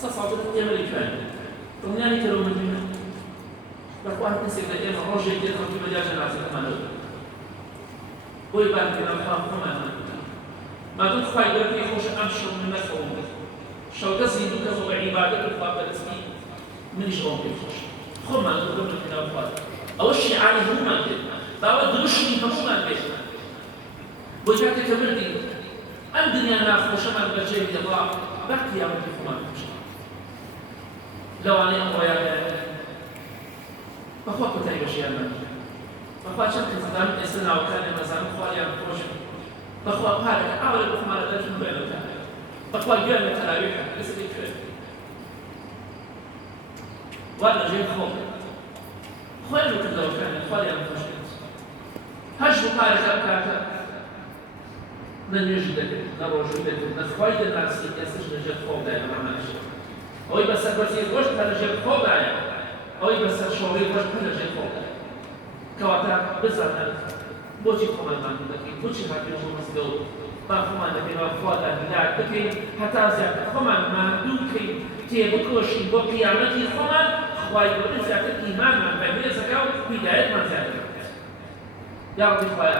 صادق ئێمەی توانین دڵنیانی تەرەوە مدینە بەخوا کەسێک لە ئێمە ڕۆژێک دێت خەڵکی بەجا جەنازەکەمانەوە بۆی بانکردن خۆمان مادام خوای گەورەی خۆش ئەم شەو من نەخەوم شەوکە زیندوو کەس بە عیبادەت و خواپەرستی منیش ئەوم پێی خۆش خۆمان دڵم لە پێناو خوا ئەوە شیعانی هەمومان بێت باوە دروشتی هەمومان بێت بۆی کاتێک کە مردین ئەم دنیا ناخۆشەمان بەجێ دەڵا بە قیامەتی خۆمان خۆش لەوانەیە ئەم ڕۆیانە بەخوا کۆتایی بەشیانمان بەخوا چەند کەسدان ئێستا ناوەکانی مەزانم خوالیان خۆش بەخوا پارێک ئاوە لە بخمانە دەچون بێنەوە بەخوا گوێن لە تەراویحە لەسەری کوێن وا لەژێر خۆڵ خۆیان لە کردەوەکانیان خوالیان خۆش هەش بۆ پارێک ئەم کاتە نە نوێژی دەکرد نە ڕۆژووی دەکرد نە خوای دەناسی ئێستش لەژێر خۆڵدایە ڕامانشێ ئەوەی بەسەر بەرزی خۆش کە لەژێر خۆڵدایە ئەوەی بەسەر شۆڕی خۆش کە لەژێر خۆڵدایە کەواتە بزانن بۆچی خۆمانمان دەکەین بۆچی هاتوین بۆ مەزگەوت با خۆمان دەکەینەوە خوادا هیدایەت بکەین هەتا زیاتر خۆمان ماندوو بکەین تێبکۆشین بۆ قیامەتی خۆمان خوای گەورە زیاتر ئیمانمان بەهێزەکە و هیدایەتمان زیاتر بکات یا ڕەبی خۆیان